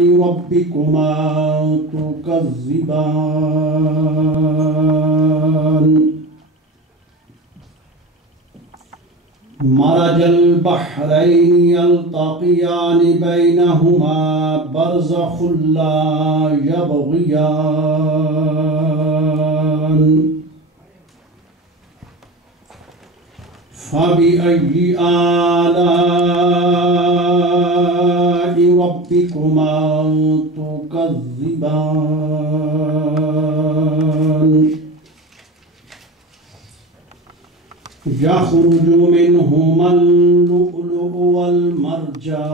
ربكما تكذبان مرج البحرين يلتقيان بينهما برزخ لا يبغيان فبأي آلاء ربكما تكذبان يخرج منهما اللؤلؤ والمرجان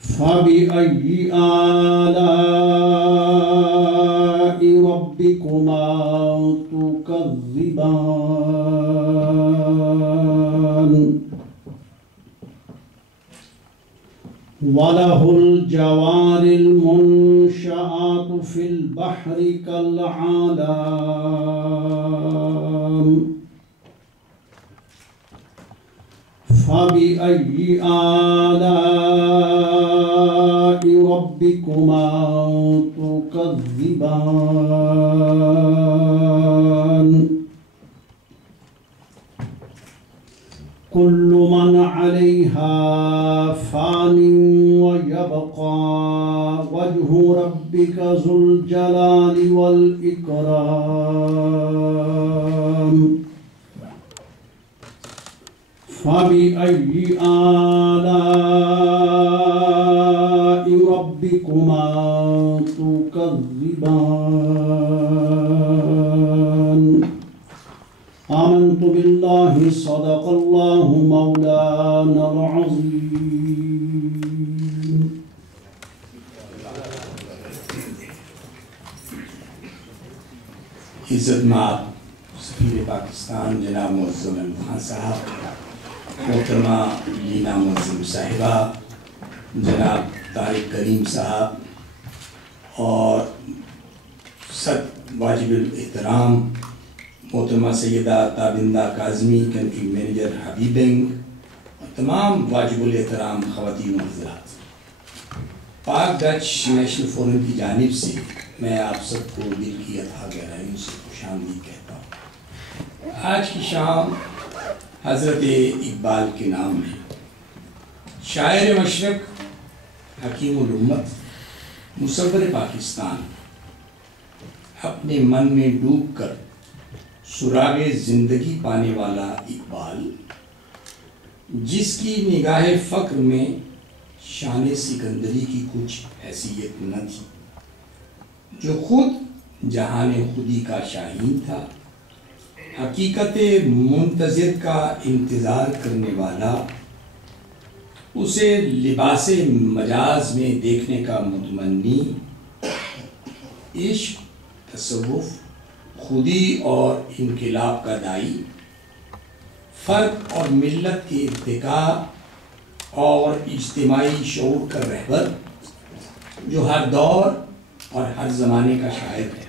فبأي آلاء ربكما تكذبان وله الجوار المنشآت في البحر كالأعلام فبأي آلاء ربكما تكذبان كل من عليها فان ويبقى وجه ربك ذو الجلال والإكرام فبأي آلاء ربكما تكذبان آمنت بالله صدق الله مولانا العظيم عزت مآب سفیر پاکستان جناب معظم خان صاحب، محترمہ لینا معظم صاحبہ، جناب طارق کریم صاحب اور صد واجب الاحترام محترمہ سیدہ تابندہ کاظمی، کنٹری مینیجر حبیبنگ، اور تمام واجب الاحترام خواتین و حضرات، پاک ڈچ نیشنل فورم کی جانب سے میں آپ سب کو دل کی اتھا گہرائیوں سے خوش آمدید کہتا ہوں۔ آج کی شام حضرت اقبال کے نام ہے۔ شاعر مشرق، حکیم الامت، مصور پاکستان، اپنے من میں ڈوب کر سراغ زندگی پانے والا اقبال، جس کی نگاہ فقر میں شان سکندری کی کچھ حیثیت نہ تھی، جو خود جہان خودی کا شاہین تھا، حقیقت منتظر کا انتظار کرنے والا، اسے لباس مجاز میں دیکھنے کا متمنی، عشق، تصوف، خودی اور انقلاب کا دائی، فرق اور ملت کی ارتقاء اور اجتماعی شعور کا رہبر، جو ہر دور اور ہر زمانے کا شاعر ہے۔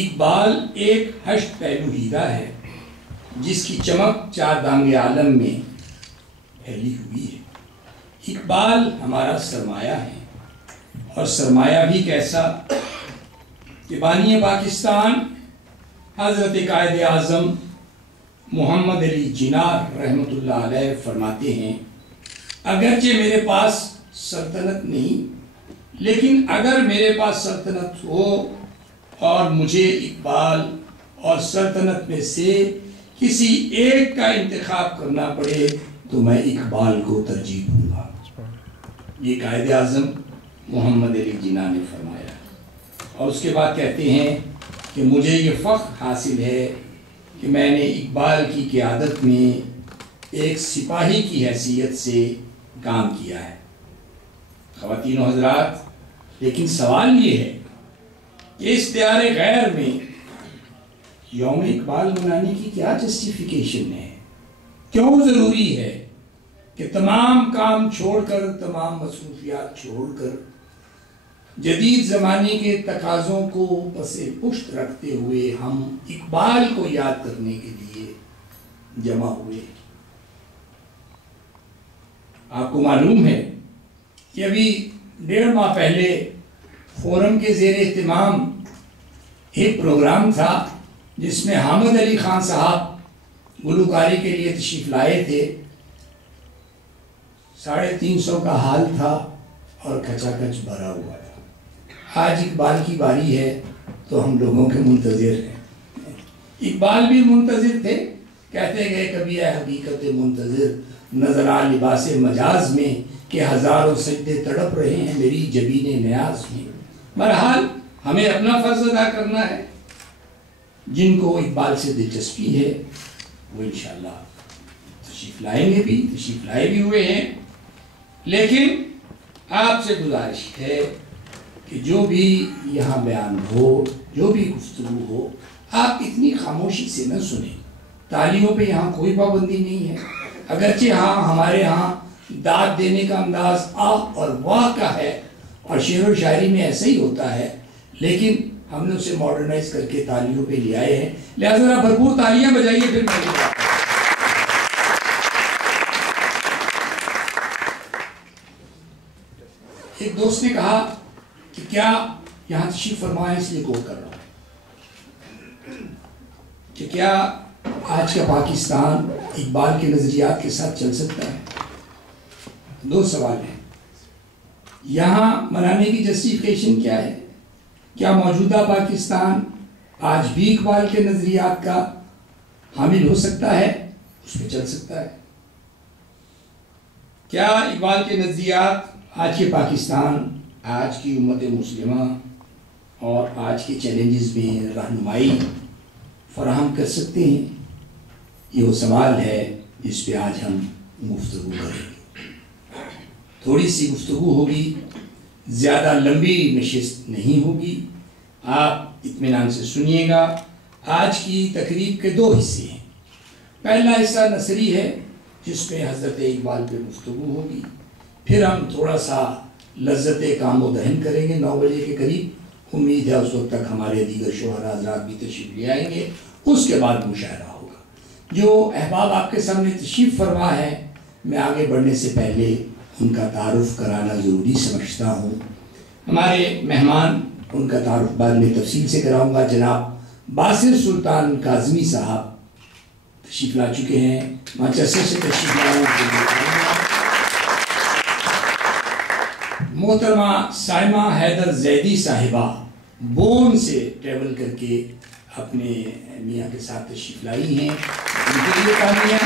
اقبال ایک ہشت پہلو ہیرا ہے، جس کی چمک چار دانگ عالم میں پھیلی ہوئی ہے۔ اقبال ہمارا سرمایہ ہے، اور سرمایہ بھی کیسا کہ بانی پاکستان حضرت قائد اعظم محمد علی جناح رحمۃ اللہ علیہ فرماتے ہیں، اگرچہ میرے پاس سلطنت نہیں، لیکن اگر میرے پاس سلطنت ہو اور مجھے اقبال اور سلطنت میں سے کسی ایک کا انتخاب کرنا پڑے تو میں اقبال کو ترجیح دوں گا۔ یہ قائد اعظم محمد علی جناح نے فرمایا، اور اس کے بعد کہتے ہیں کہ مجھے یہ فخر حاصل ہے کہ میں نے اقبال کی قیادت میں ایک سپاہی کی حیثیت سے کام کیا ہے۔ خواتین و حضرات، لیکن سوال یہ ہے کہ اس دیار غیر میں یوم اقبال منانے کی کیا جسٹیفیکیشن ہے؟ کیوں ضروری ہے کہ تمام کام چھوڑ کر، تمام مصروفیات چھوڑ کر، جدید زمانے کے تقاضوں کو پس پشت رکھتے ہوئے ہم اقبال کو یاد کرنے کے لیے جمع ہوئے؟ آپ کو معلوم ہے کہ ابھی 1.5 ماہ پہلے فورم کے زیر اہتمام ایک پروگرام تھا جس میں حامد علی خان صاحب گلوکاری کے لیے تشریف لائے تھے. 350 کا حال تھا اور کھچا کچ بھرا ہوا تھا. آج اقبال کی باری ہے تو ہم لوگوں کے منتظر ہیں. اقبال بھی منتظر تھے. کہتے گئے کبھی اے حقیقت منتظر نظر آ لباس مجاز میں کہ ہزاروں سجدے تڑپ رہے ہیں میری جبین نیاز میں. بہرحال ہمیں اپنا فرض ادا کرنا ہے. جن کو اقبال سے دلچسپی ہے وہ انشاءاللہ تشریف لائیں گے بھی، تشریف لائے بھی ہوئے ہیں. لیکن آپ سے گزارش ہے کہ جو بھی یہاں بیان ہو، جو بھی گفتگو ہو، آپ اتنی خاموشی سے نہ سنیں. تالیوں پہ یہاں کوئی پابندی نہیں ہے. اگرچہ ہمارے ہاں داد دینے کا انداز آہ اور واہ کا ہے اور شعر و شاعری میں ایسا ہی ہوتا ہے، لیکن ہم نے اسے ماڈرنائز کر کے تالیوں پہ لے آئے ہیں. لہذا بھرپور تالیاں بجائیے. پھر ایک دوست نے کہا کہ کیا یہاں تشریف فرمائے، اس لیے غور کر رہا ہوں کہ کیا آج کا پاکستان اقبال کے نظریات کے ساتھ چل سکتا ہے. 2 سوال ہیں. یہاں منانے کی جسٹیفیکیشن کیا ہے؟ کیا موجودہ پاکستان آج بھی اقبال کے نظریات کا حامل ہو سکتا ہے، اس پہ چل سکتا ہے؟ کیا اقبال کے نظریات آج کے پاکستان، آج کی امت مسلمہ اور آج کے چیلنجز میں رہنمائی فراہم کر سکتے ہیں؟ یہ وہ سوال ہے جس پہ آج ہم گفتگو کریں گے. تھوڑی سی گفتگو ہوگی، زیادہ لمبی نشست نہیں ہوگی. آپ اطمینان سے سنیے گا. آج کی تقریب کے 2 حصے ہیں. پہلا حصہ نثری ہے جس میں حضرت اقبال پہ گفتگو ہوگی. پھر ہم تھوڑا سا لذت کام و دہن کریں گے 9 بجے کے قریب. امید ہے اس وقت تک ہمارے دیگر شوہر حضرات بھی تشریف لے آئیں گے. اس کے بعد مشاعرہ ہوگا. جو احباب آپ کے سامنے تشریف فرما ہے، میں آگے بڑھنے سے پہلے ان کا تعارف کرانا ضروری سمجھتا ہوں. ہمارے مہمان، ان کا تعارف بعد میں تفصیل سے کراؤں گا. جناب باسر سلطان کاظمی صاحب تشریف لا چکے ہیں. مانچسٹر سے تشریف لائے. محترمہ سائمہ حیدر زیدی صاحبہ بون سے ٹریول کر کے اپنے میاں کے ساتھ تشریف لائی ہیں. ان کے لیے تالیاں.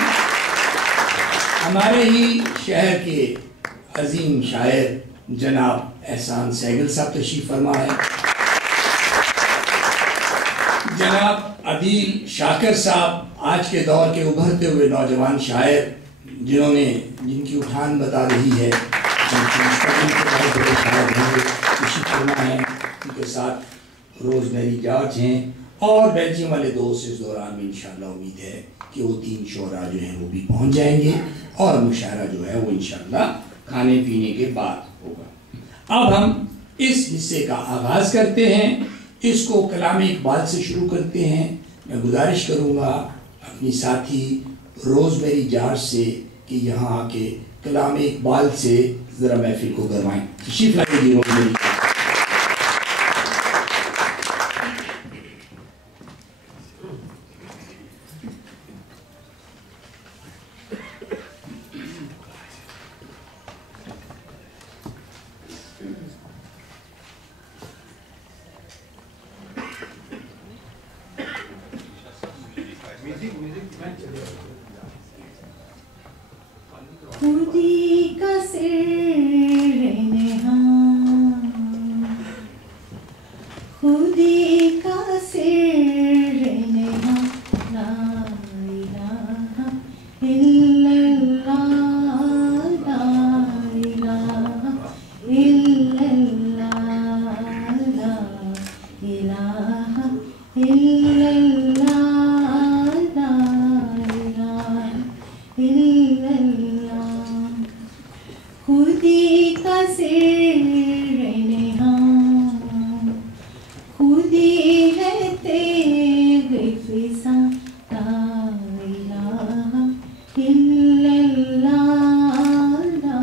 ہمارے ہی شہر کے عظیم شاعر جناب احسان سہگل صاحب تشریف فرما ہے. جناب عدیل شاکر صاحب آج کے دور کے ابھرتے ہوئے نوجوان شاعر جن کی اٹھان بتا رہی ہے تشریف فرما ہے. ان کے ساتھ روز میری جارج ہیں اور بیلجیم والے دوست. اس دوران میں انشاءاللہ امید ہے کہ وہ 3 شعراء جو ہیں وہ بھی پہنچ جائیں گے اور مشاعرہ جو ہے وہ انشاءاللہ کھانے پینے کے بعد ہوگا. اب ہم اس حصے کا آغاز کرتے ہیں. اس کو کلام اقبال سے شروع کرتے ہیں. میں گزارش کروں گا اپنی ساتھی روز میری جارج سے کہ یہاں آ کے کلام اقبال سے ذرا محفل کو گرمائیں. تشریف لائیے جی روز میری. خودی کا سر نہاں، خودی کا سر نہاں، لا الہ الا اللہ، لا الہ الا اللہ، لا الہ الا اللہ، لا الہ الا اللہ. خودی کا سر نہاں، خودی ہے تیغ فساں، لا الہ الا اللہ، لا